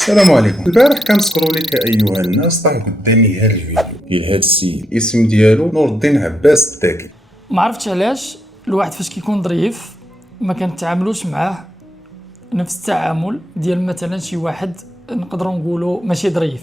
السلام عليكم. البارح كان سكروليك ايها الناس طاح قدامي هذا الفيديو ديال هذا السيد الاسم ديالو نور الدين عباس التاكي. ما عرفتش علاش الواحد فاش كيكون ظريف ما كنتعاملوش معاه نفس التعامل ديال مثلا شي واحد نقدروا نقولوا ماشي ظريف.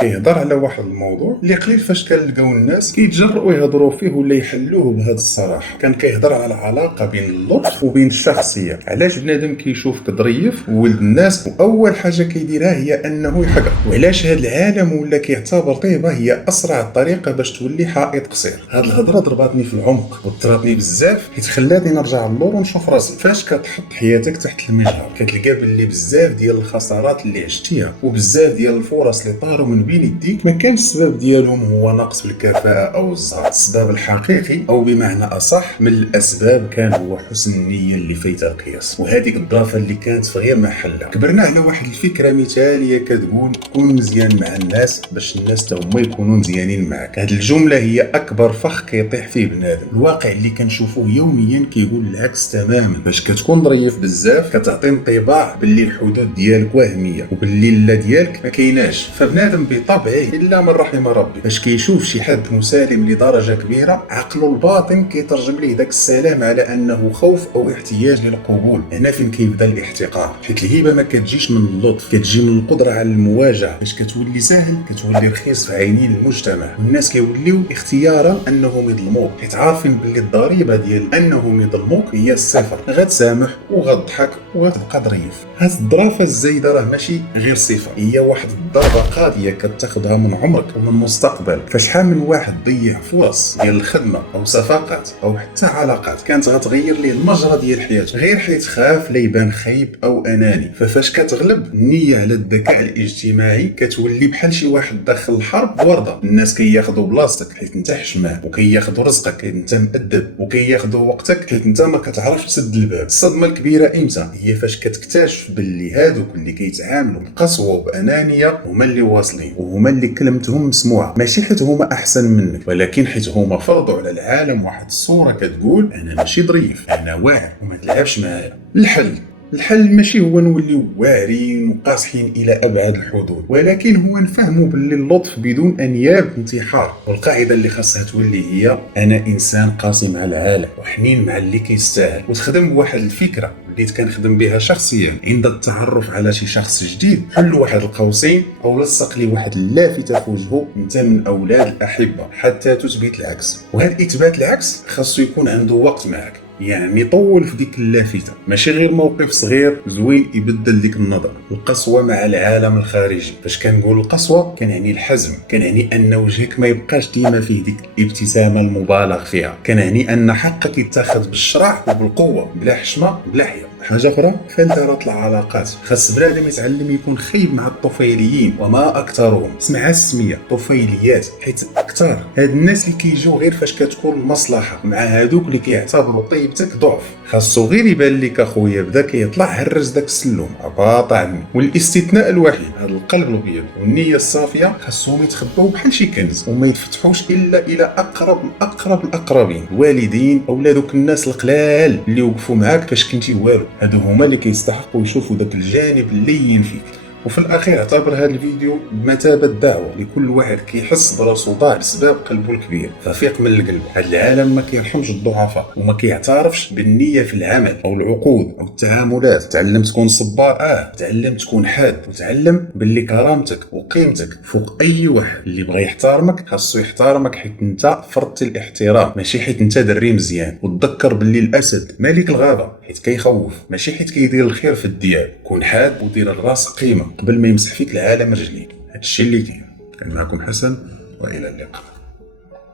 كيهضر على واحد الموضوع اللي قليل فاش كنلقاو الناس كيتجرؤوا يهضروا فيه ولا يحلوه بهذه الصراحه. كان كيهضر على العلاقه بين اللطف وبين الشخصيه. علاش بنادم كيشوفك ظريف وولد الناس واول حاجه كيديرها هي انه يحقر، وعلاش هذا العالم ولا كيعتبر طيبه هي اسرع طريقه باش تولي حائط قصير. هذه الهضره ضرباتني في العمق وضربتني بزاف حيت خلاتني نرجع للور ونشوف راسي. فاش كتحط حياتك تحت المجهر كتلقى باللي بزاف ديال الخسارات اللي عشتيها وبزاف ديال الفرص اللي طاروا من بين يديك ما كانش السبب ديالهم هو نقص في الكفاءة أو الزهر. السبب الحقيقي أو بمعنى أصح من الأسباب كان هو حسن النية اللي فايت القياس، وهذيك الضافة اللي كانت في غير محلها. كبرنا على واحد الفكرة مثالية كتقول كون مزيان مع الناس باش الناس تا هما يكونوا مزيانين معك. هذه الجملة هي أكبر فخ كيطيح فيه بنادم. الواقع اللي كنشوفوه يوميا كيقول العكس تماما. باش كتكون ظريف بزاف كتعطي انطباع باللي الحدود ديالك وهمية وباللي لا ديالك ما كايناش. فبنادم بطبعه الا من رحم ربي فاش كيشوف شي حد مسالم لدرجه كبيره عقله الباطن كيترجم ليه داك السلام على انه خوف او احتياج للقبول. هنا فين كيبدا الاحتقار، حيت الهبه ما كتجيش من اللطف، كتجي من القدره على المواجهه. فاش كتولي سهل كتولي رخيص في عينين المجتمع، والناس كيوليو اختيارا انهم يظلموك حيت عارفين باللي الضريبه ديال انهم يظلموك هي الصفر. غتسامح وغتضحك وغتبقى ظريف. هاد الظرافه الزايده راه ماشي غير صفه، هي واحد الضربه قاضيه كتاخذها من عمرك ومن المستقبل. فشحال من واحد ضيع فرص ديال الخدمه او صفقات او حتى علاقات كانت غتغير ليه المجرى ديال حياته غير حيت خاف لا يبان خايب او اناني. ففاش كتغلب النيه على الذكاء الاجتماعي كتولي بحال شي واحد داخل الحرب ورده. الناس كياخذوا بلاصتك حيت انت حشمان، وكياخذوا رزقك حيت انت مؤدب، وكياخذوا وقتك حيت انت ما كتعرفش تسد الباب. الصدمه الكبيره امتى؟ هي فاش كتكتشف باللي هادوك اللي كيتعاملوا بقسوه وبانانيه هما اللي واصلين، وهما اللي كلمتهم مسموعه، ماشي حيت هما احسن منك ولكن حيت هما فرضوا على العالم واحد الصوره كتقول انا ماشي ظريف، انا واعر وما تلعبش معايا. الحل ماشي هو نوليو واعرين وقاصحين الى ابعد الحدود، ولكن هو نفهموا باللي اللطف بدون انياب انتحار. والقاعده اللي خاصها تولي هي انا انسان قاسي مع العالم وحنين مع اللي كيستاهل. وتخدم بواحد الفكره اللي كنخدم بها شخصيا عند التعرف على شي شخص جديد. حل واحد القوسين او لصق لي واحد اللافته في وجهه انت من اولاد الاحبه حتى تثبت العكس. وهذا اثبات العكس خاصو يكون عنده وقت معك، يعني طول في ديك اللافته، ماشي غير موقف صغير زوين يبدل ديك النظر. القسوه مع العالم الخارجي، فاش كنقول القسوه كنعني الحزم، كنعني ان وجهك ما يبقاش ديما فيه ديك الابتسامه المبالغ فيها، كنعني ان حقك يتاخذ بالشرع وبالقوه بلا حشمه بلا حياء. حاجه اخرى فلترات العلاقات. خاص بنادم يتعلم يكون خايب مع الطفيليين وما اكثرهم. اسمع السميه طفيليات حيت اكثر هاد الناس اللي كيجيو غير فاش كتكون المصلحه، مع هادوك اللي كيعتبروا طيبتك ضعف. خاصو غير يبان لك اخويا بدا كيطلع هرز داك السلوم عباط عني. والاستثناء الوحيد هذا القلب الابيض والنيه الصافيه خاصهم يتخبوا بحال شي كنز وما يتفتحوش الا الى اقرب الاقربين، الوالدين او دوك الناس القلال اللي وقفوا معاك فاش كنتي والو. هادو هما اللي كيستحقوا يشوفوا داك الجانب اللين فيك. وفي الاخير اعتبر هذا الفيديو بمثابه دعوه لكل واحد كيحس براسو ضاع بسبب قلبه الكبير. ففيق من القلب، هذا العالم ما كيرحمش الضعفاء وما كيعترفش بالنيه في العمل او العقود او التعاملات. تعلم تكون صبار، تعلم تكون حاد، وتعلم باللي كرامتك وقيمتك فوق اي واحد. اللي بغى يحترمك خاصو يحترمك حيت انت فرضت الاحترام، ماشي حيت انت دري مزيان. وتذكر باللي الاسد ملك الغابه حيت كيخوف، ماشي حيت كيدير الخير في الديار. كون حاد ودير الراس قيمه قبل ما يمسح فيك العالم رجليك. هادشي اللي كاين. كان معكم حسن والى اللقاء.